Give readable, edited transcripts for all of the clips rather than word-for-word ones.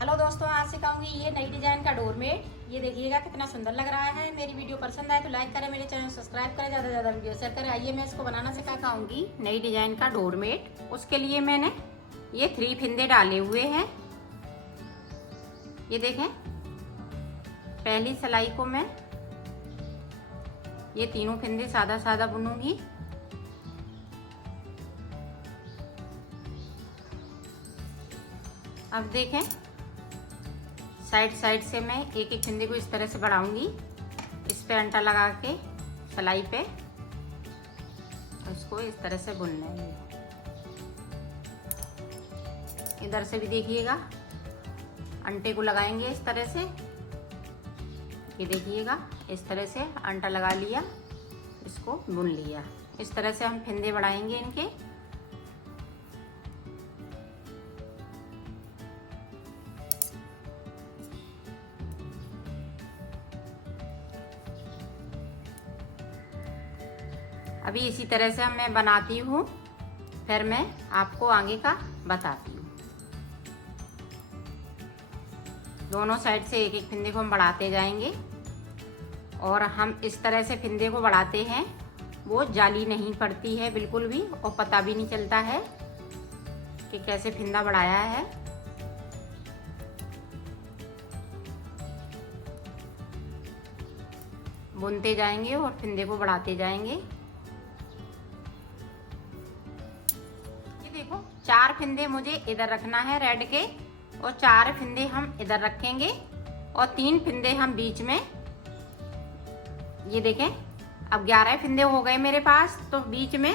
Hello दोस्तों, आज सिखाऊंगी ये नई डिजाइन का डोरमेट। ये देखिएगा कितना सुंदर लग रहा है। मेरी वीडियो पसंद आए तो लाइक करें, मेरे चैनल सब्सक्राइब करें, ज़्यादा से ज़्यादा वीडियो शेयर करें। आइए मैं इसको बनाना सिखाऊंगी नई डिजाइन का डोरमेट। उसके लिए मैंने ये 3 फिंदे डाले हुए हैं। ये देखें, पहली सिलाई को मैं ये तीनों फिंदे सादा सादा बुनूंगी। अब देखें, साइड साइड से मैं एक एक फिंदे को इस तरह से बढ़ाऊंगी। इस पे अंटा लगा के सिलाई पे इसको इस तरह से बुन लेंगे। इधर से भी देखिएगा, अंटे को लगाएंगे इस तरह से। ये देखिएगा, इस तरह से अंटा लगा लिया, इसको बुन लिया। इस तरह से हम फिंदे बढ़ाएंगे इनके। अभी इसी तरह से मैं बनाती हूँ, फिर मैं आपको आगे का बताती हूँ। दोनों साइड से एक एक फिंदे को हम बढ़ाते जाएंगे और हम इस तरह से फिंदे को बढ़ाते हैं, वो जाली नहीं पड़ती है बिल्कुल भी, और पता भी नहीं चलता है कि कैसे फिंदा बढ़ाया है। बुनते जाएंगे और फिंदे को बढ़ाते जाएंगे। 4 फिंदे मुझे इधर रखना है रेड के, और 4 फिंदे हम इधर रखेंगे और 3 फिंदे हम बीच में। ये देखें, अब 11 फिंदे हो गए मेरे पास। तो बीच में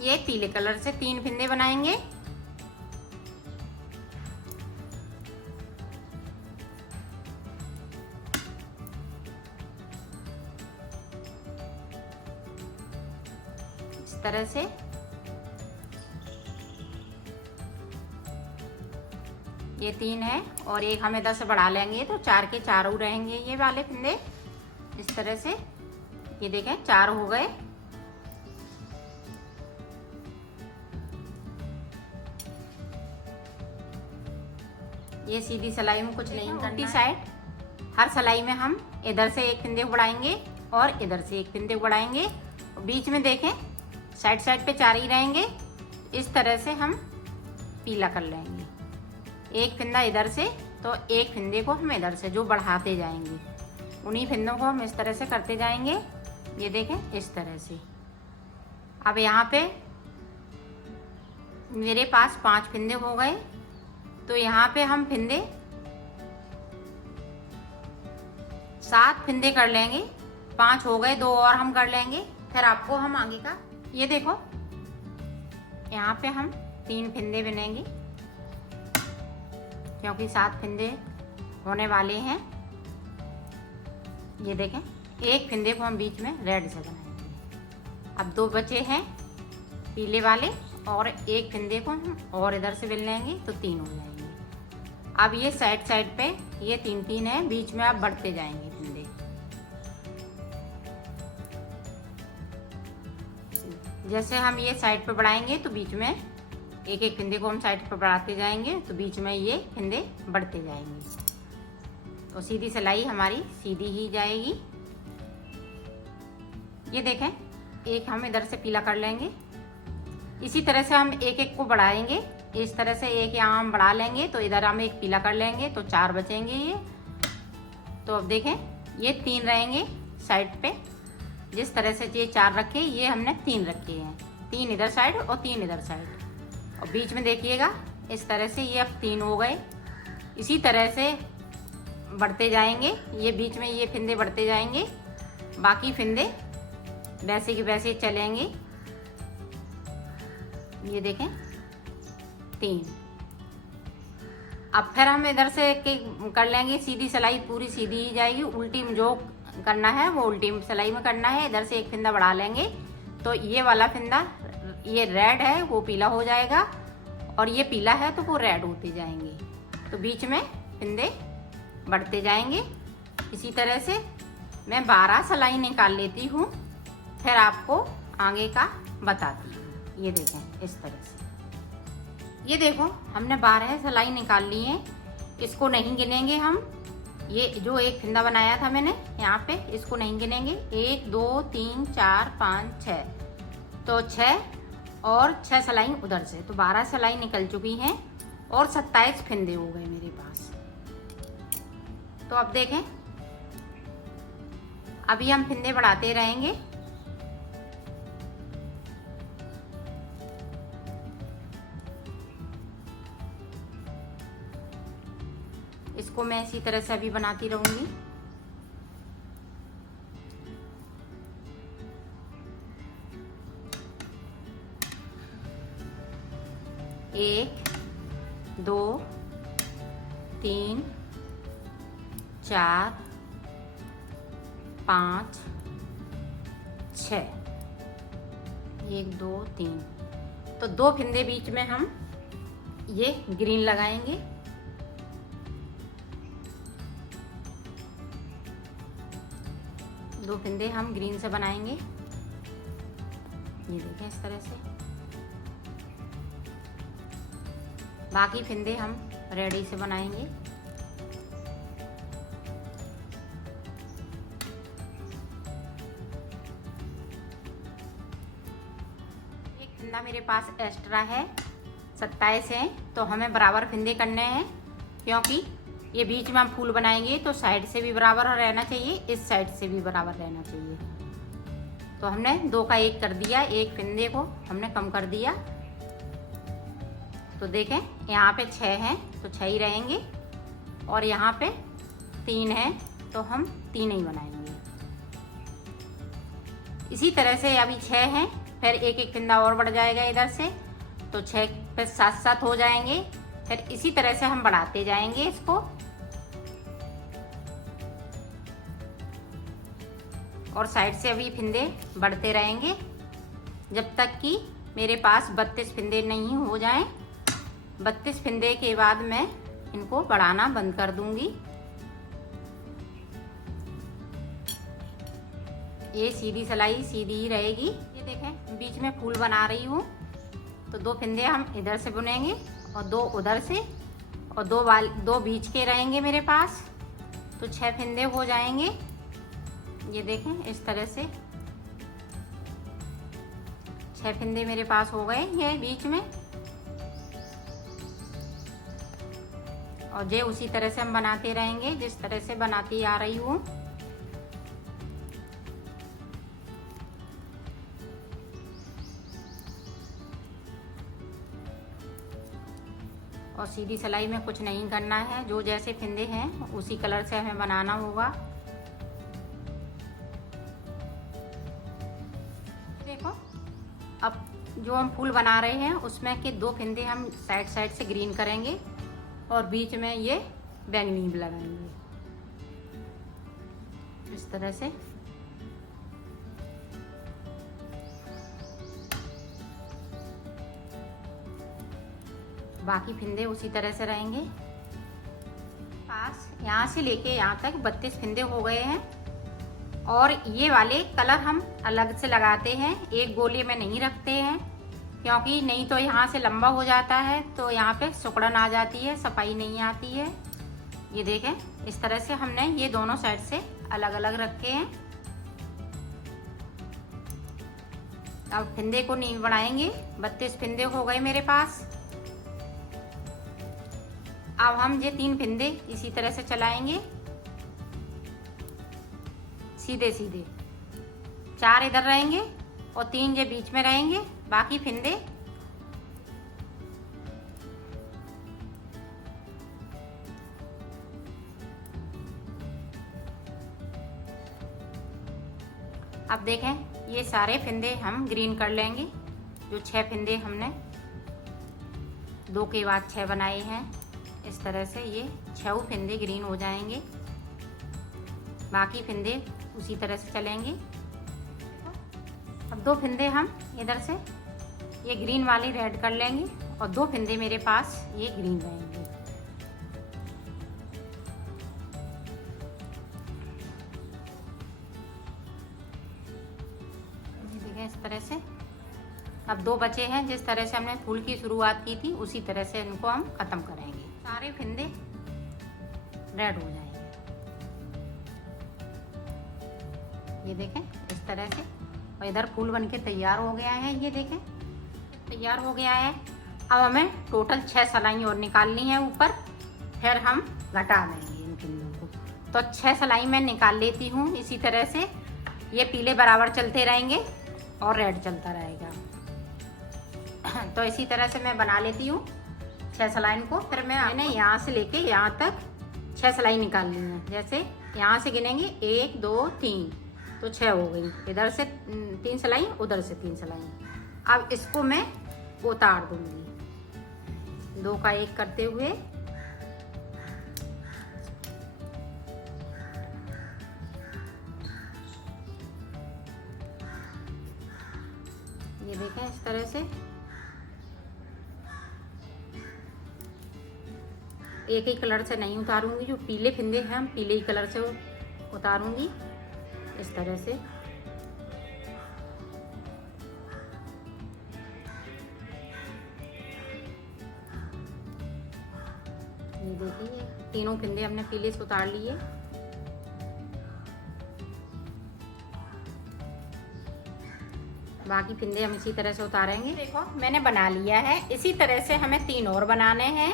ये पीले कलर से 3 फिंदे बनाएंगे। इस तरह से ये 3 है और एक हम इधर से बढ़ा लेंगे तो 4 के 4 रहेंगे ये वाले फिंदे। इस तरह से ये देखें, 4 हो गए। ये सीधी सिलाई में कुछ नहीं करना है। उल्टी साइड हर सिलाई में हम इधर से एक फिंदे को बढ़ाएंगे और इधर से एक फिंदे को बढ़ाएंगे। बीच में देखें, साइड साइड पे 4 ही रहेंगे। इस तरह से हम पीला कर लेंगे। एक फिंदा इधर से तो एक फिंदे को हम इधर से जो बढ़ाते जाएंगे, उन्हीं फिंदों को हम इस तरह से करते जाएंगे। ये देखें, इस तरह से। अब यहाँ पे मेरे पास 5 फिंदे हो गए, तो यहाँ पे हम फिंदे 7 फिंदे कर लेंगे। 5 हो गए, 2 और हम कर लेंगे, फिर आपको हम आगे का। ये देखो, यहाँ पे हम 3 फिंदे बुनेंगे क्योंकि 7 फिंदे होने वाले हैं। ये देखें, एक फिंदे को हम बीच में रेड से बनाएंगे। अब 2 बचे हैं पीले वाले, और एक फिंदे को हम और इधर से बिल लेंगे तो 3 हो जाएंगे। अब ये साइड साइड पे ये 3-3 है, बीच में आप बढ़ते जाएंगे फिंदे। जैसे हम ये साइड पे बढ़ाएंगे तो बीच में एक एक फिंदे को हम साइड पर बढ़ाते जाएंगे, तो बीच में ये फिंदे बढ़ते जाएंगे। तो सीधी सिलाई हमारी सीधी ही जाएगी। ये देखें, एक हम इधर से पीला कर लेंगे। इसी तरह से हम एक एक को बढ़ाएंगे। इस तरह से एक यहाँ हम बढ़ा लेंगे तो इधर हम एक पीला कर लेंगे, तो 4 बचेंगे ये। तो अब देखें, ये 3 रहेंगे साइड पे। जिस तरह से ये 4 रखे, ये हमने 3 रखे हैं। 3 इधर साइड और 3 इधर साइड, और बीच में देखिएगा इस तरह से ये अब 3 हो गए। इसी तरह से बढ़ते जाएंगे, ये बीच में ये फिंदे बढ़ते जाएंगे, बाकी फिंदे वैसे के वैसे चलेंगे। ये देखें, 3। अब फिर हम इधर से कर लेंगे सीधी सिलाई, पूरी सीधी ही जाएगी। उल्टी जो करना है वो उल्टी सिलाई में करना है। इधर से एक फिंदा बढ़ा लेंगे तो ये वाला फिंदा, ये रेड है वो पीला हो जाएगा, और ये पीला है तो वो रेड होते जाएंगे। तो बीच में फिंदे बढ़ते जाएंगे। इसी तरह से मैं 12 सिलाई निकाल लेती हूँ, फिर आपको आगे का बताती हूँ। ये देखें, इस तरह से ये देखो हमने 12 सिलाई निकाल ली है। इसको नहीं गिनेंगे हम। ये जो एक फिंदा बनाया था मैंने यहाँ पे, इसको नहीं गिनेंगे। 1 2 3 4 5 6, तो 6 और 6 सिलाई उधर से, तो 12 सिलाई निकल चुकी हैं और 27 फिंदे हो गए मेरे पास। तो अब देखें, अभी हम फिंदे बढ़ाते रहेंगे। इसको मैं इसी तरह से अभी बनाती रहूंगी। एक, 2 3 4 5 6, 1 2 3, तो 2 फिंदे बीच में हम ये ग्रीन लगाएंगे। दो फिंदे हम ग्रीन से बनाएंगे। ये देखें इस तरह से। बाकी फिंदे हम रेडी से बनाएंगे। एक फिंदा मेरे पास एक्स्ट्रा है, 27 है, तो हमें बराबर फिंदे करने हैं, क्योंकि ये बीच में हम फूल बनाएंगे तो साइड से भी बराबर रहना चाहिए, इस साइड से भी बराबर रहना चाहिए। तो हमने 2 का 1 कर दिया, एक फिंदे को हमने कम कर दिया। तो देखें यहाँ पे 6 हैं तो 6 ही रहेंगे, और यहाँ पे 3 हैं तो हम 3 ही बनाएंगे। इसी तरह से अभी 6 हैं, फिर एक एक फिंदा और बढ़ जाएगा इधर से, तो 6 पे 7 हो जाएंगे। फिर इसी तरह से हम बढ़ाते जाएंगे इसको, और साइड से अभी फिंदे बढ़ते रहेंगे जब तक कि मेरे पास 32 फिंदे नहीं हो जाएं। 32 फिंदे के बाद मैं इनको बढ़ाना बंद कर दूंगी। ये सीधी सिलाई सीधी ही रहेगी। ये देखें बीच में फूल बना रही हूँ, तो 2 फिंदे हम इधर से बुनेंगे और 2 उधर से, और 2 बीच के रहेंगे मेरे पास, तो 6 फिंदे हो जाएंगे। ये देखें इस तरह से 6 फिंदे मेरे पास हो गए ये बीच में, और ये उसी तरह से हम बनाते रहेंगे जिस तरह से बनाती आ रही हूँ। और सीधी सिलाई में कुछ नहीं करना है, जो जैसे फिंदे हैं उसी कलर से हमें बनाना होगा। देखो अब जो हम फूल बना रहे हैं उसमें के 2 फिंदे हम साइड साइड से ग्रीन करेंगे और बीच में ये बैंगनी लगाएंगे इस तरह से। बाकी फिंदे उसी तरह से रहेंगे। पास यहाँ से लेके यहाँ तक 32 फिंदे हो गए हैं, और ये वाले कलर हम अलग से लगाते हैं, एक गोले में नहीं रखते हैं, क्योंकि नहीं तो यहाँ से लंबा हो जाता है तो यहाँ पे सिकुड़न आ जाती है, सफाई नहीं आती है। ये देखें इस तरह से हमने ये दोनों साइड से अलग अलग रखे हैं। अब फिंदे को नहीं बढ़ाएंगे, 32 फिंदे हो गए मेरे पास। अब हम ये 3 फिंदे इसी तरह से चलाएंगे सीधे सीधे। 4 इधर रहेंगे और 3 ये बीच में रहेंगे। बाकी फिंदे अब देखें ये सारे फिंदे हम ग्रीन कर लेंगे। जो 6 फिंदे हमने 2 के बाद 6 बनाए हैं, इस तरह से ये 6 फिंदे ग्रीन हो जाएंगे। बाकी फिंदे उसी तरह से चलेंगे। अब 2 फिंदे हम इधर से ये ग्रीन वाले रेड कर लेंगे, और 2 फिंदे मेरे पास ये ग्रीन रहेंगे। देखिए इस तरह से। अब अब 2 बचे हैं। जिस तरह से हमने फूल की शुरुआत की थी उसी तरह से इनको हम खत्म करेंगे। सारे फिंदे रेड हो जाएंगे। ये देखें इस तरह से। और इधर फूल बनके तैयार हो गया है। ये देखें तैयार हो गया है। अब हमें टोटल 6 सलाई और निकालनी है ऊपर, फिर हम घटा देंगे इन फिंदों को। तो 6 सलाई मैं निकाल लेती हूँ। इसी तरह से ये पीले बराबर चलते रहेंगे और रेड चलता रहेगा। तो इसी तरह से मैं बना लेती हूँ 6 सलाई को। फिर मैंने यहाँ से लेके यहाँ तक 6 सलाई निकाल ली है। जैसे यहाँ से गिनेंगे 1 2 3 तो 6 हो गई। इधर से 3 सलाई, उधर से 3 सलाई। अब इसको मैं उतार दूंगी 2 का 1 करते हुए। ये देखें इस तरह से एक ही कलर से नहीं उतारूंगी। जो पीले फिंदे हैं हम पीले ही कलर से उतारूंगी इस तरह से। ये देखिए तीनों फिंदे हमने पीले से उतार लिए। बाकी फिंदे हम इसी तरह से उतारेंगे। देखो मैंने बना लिया है। इसी तरह से हमें 3 और बनाने हैं।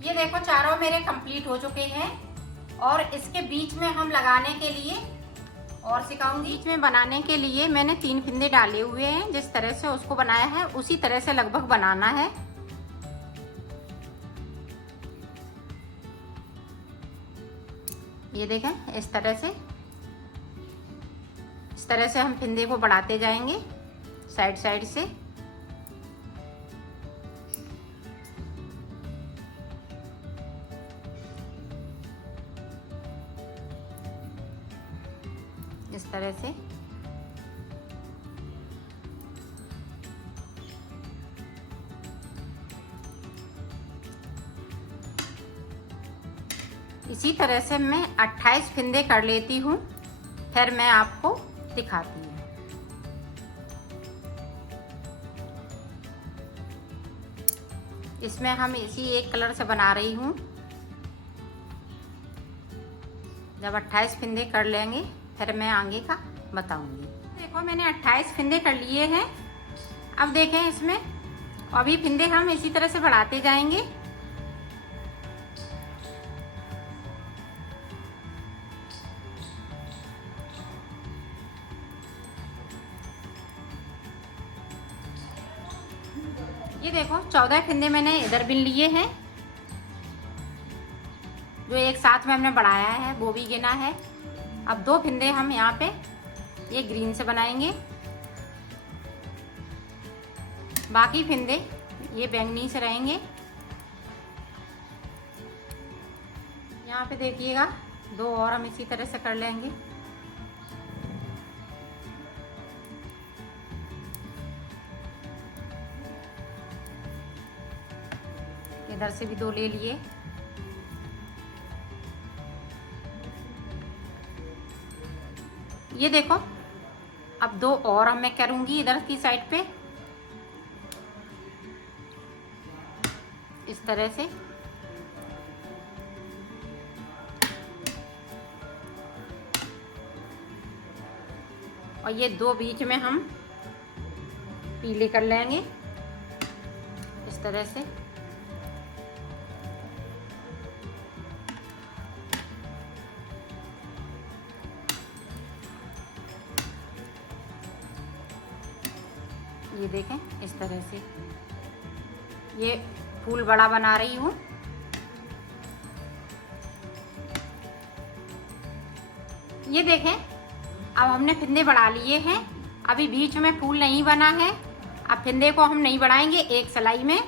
ये देखो चारों मेरे कंप्लीट हो चुके हैं। और इसके बीच में हम लगाने के लिए और सिखाऊंगी। बीच में बनाने के लिए मैंने 3 फिंदे डाले हुए हैं। जिस तरह से उसको बनाया है उसी तरह से लगभग बनाना है। ये देखें इस तरह से हम फिंदे को बढ़ाते जाएंगे साइड साइड से। इस तरह से इसी तरह से मैं 28 फिंदे कर लेती हूँ। फिर मैं आपको दिखाती हूँ। इसमें हम इसी एक कलर से बना रही हूँ। जब 28 फिंदे कर लेंगे फिर मैं आगे का बताऊंगी। देखो मैंने 28 फिंदे कर लिए हैं। अब देखें इसमें अभी फिंदे हम इसी तरह से बढ़ाते जाएंगे। ये देखो 14 फिंदे मैंने इधर बिन लिए हैं। जो एक साथ में हमने बढ़ाया है वो भी गिना है। अब 2 फिंदे हम यहाँ पे ये ग्रीन से बनाएंगे। बाकी फिंदे ये बैंगनी से रहेंगे। यहाँ पे देखिएगा 2 और हम इसी तरह से कर लेंगे। इधर से भी 2 ले लिए। ये देखो अब 2 और मैं करूंगी इधर की साइड पे इस तरह से। और ये 2 बीच में हम पीले कर लेंगे इस तरह से। ये देखें इस तरह से ये फूल बड़ा बना रही हूँ। ये देखें अब हमने फिंदे बढ़ा लिए हैं। अभी बीच में फूल नहीं बना है। अब फिंदे को हम नहीं बढ़ाएंगे, एक सिलाई में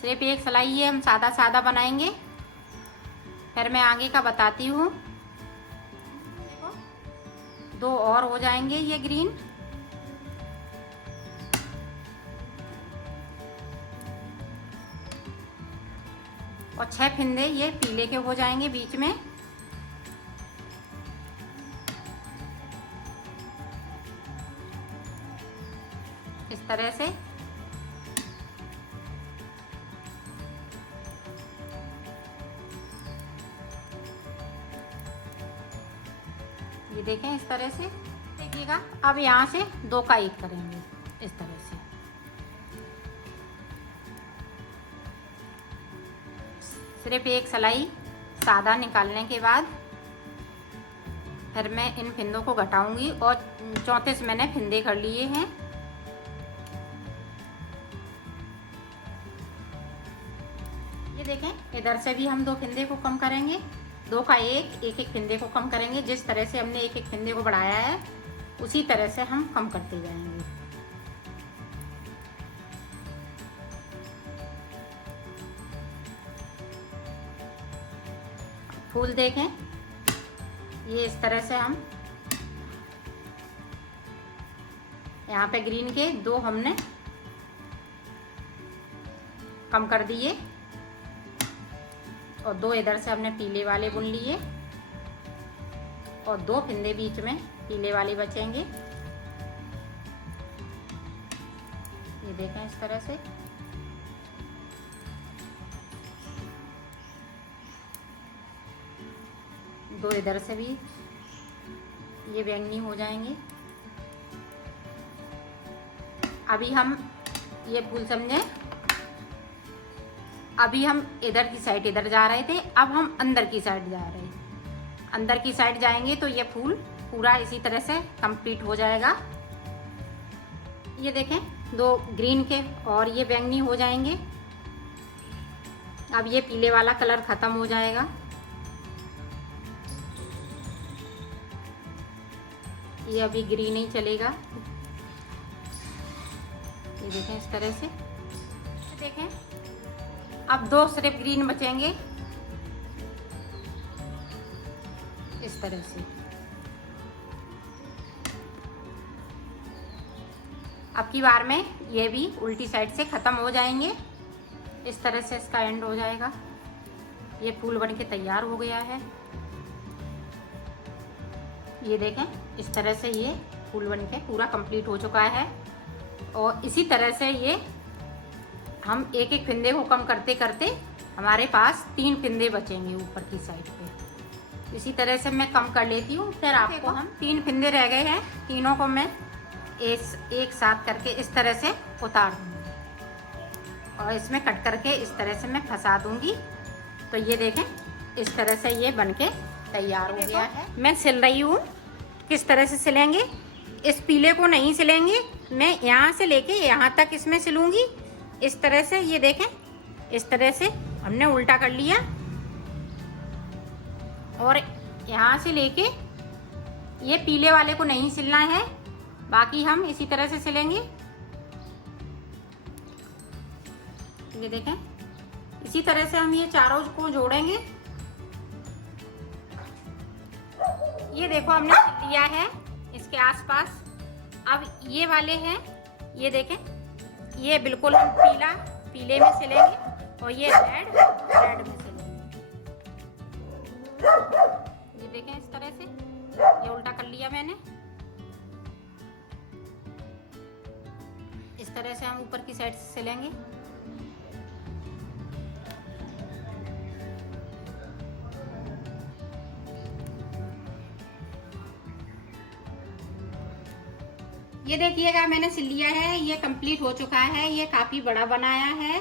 सिर्फ एक सिलाई ये हम सादा सादा बनाएंगे। फिर मैं आगे का बताती हूँ। 2 और हो जाएंगे ये ग्रीन। और 6 फिंदे ये पीले के हो जाएंगे बीच में। तरह से। ये देखें इस तरह से। देखिएगा अब यहाँ से 2 का 1 करेंगे इस तरह से। सिर्फ एक सिलाई सादा निकालने के बाद फिर मैं इन फिंदों को घटाऊंगी और 34 मैंने फिंदे कर लिए हैं। ये देखें इधर से भी हम 2 फिंदे को कम करेंगे, 2 का 1, एक फिंदे को कम करेंगे। जिस तरह से हमने एक फिंदे को बढ़ाया है उसी तरह से हम कम करते जाएंगे। फूल देखें ये इस तरह से हम यहाँ पे ग्रीन के 2 हमने कम कर दिए और 2 इधर से हमने पीले वाले बुन लिए और 2 फिंदे बीच में पीले वाले बचेंगे। ये देखें इस तरह से। दो इधर से भी ये बैंगनी हो जाएंगे। अभी हम ये फूल समझे, अभी हम इधर की साइड इधर जा रहे थे, अब हम अंदर की साइड जा रहे हैं। अंदर की साइड जाएंगे तो ये फूल पूरा इसी तरह से कंप्लीट हो जाएगा। ये देखें 2 ग्रीन के और ये बैंगनी हो जाएंगे। अब ये पीले वाला कलर खत्म हो जाएगा। ये अभी ग्रीन ही चलेगा। ये देखें इस तरह से। देखें अब 2 सिर्फ ग्रीन बचेंगे इस तरह से। अब की बार में ये भी उल्टी साइड से खत्म हो जाएंगे। इस तरह से इसका एंड हो जाएगा। ये फूल बन के तैयार हो गया है। ये देखें इस तरह से ये फूल बन के पूरा कंप्लीट हो चुका है। और इसी तरह से ये हम एक फिंदे को कम करते करते हमारे पास 3 फिंदे बचेंगे ऊपर की साइड पे। इसी तरह से मैं कम कर लेती हूँ। फिर आपको हम 3 फिंदे रह गए हैं, तीनों को मैं एक साथ करके इस तरह से उतार दूँगी और इसमें कट करके इस तरह से मैं फंसा दूँगी। तो ये देखें इस तरह से ये बन के तैयार हो गया है। मैं सिल रही हूँ। किस तरह से सिलेंगे, इस पीले को नहीं सिलेंगे, मैं यहाँ से लेके यहाँ तक इसमें सिलूंगी इस तरह से। ये देखें इस तरह से हमने उल्टा कर लिया और यहाँ से लेके ये पीले वाले को नहीं सिलना है, बाकी हम इसी तरह से सिलेंगे। ये देखें इसी तरह से हम ये चारों को जोड़ेंगे। ये देखो हमने सिल लिया है इसके आसपास। अब ये वाले हैं, ये देखें ये बिल्कुल हम पीले में सिलेंगे और ये रेड में सिलेंगे। ये देखें इस तरह से ये उल्टा कर लिया मैंने। इस तरह से हम ऊपर की साइड से सिलेंगे। ये देखिएगा मैंने सिल लिया है, ये कंप्लीट हो चुका है। ये काफ़ी बड़ा बनाया है।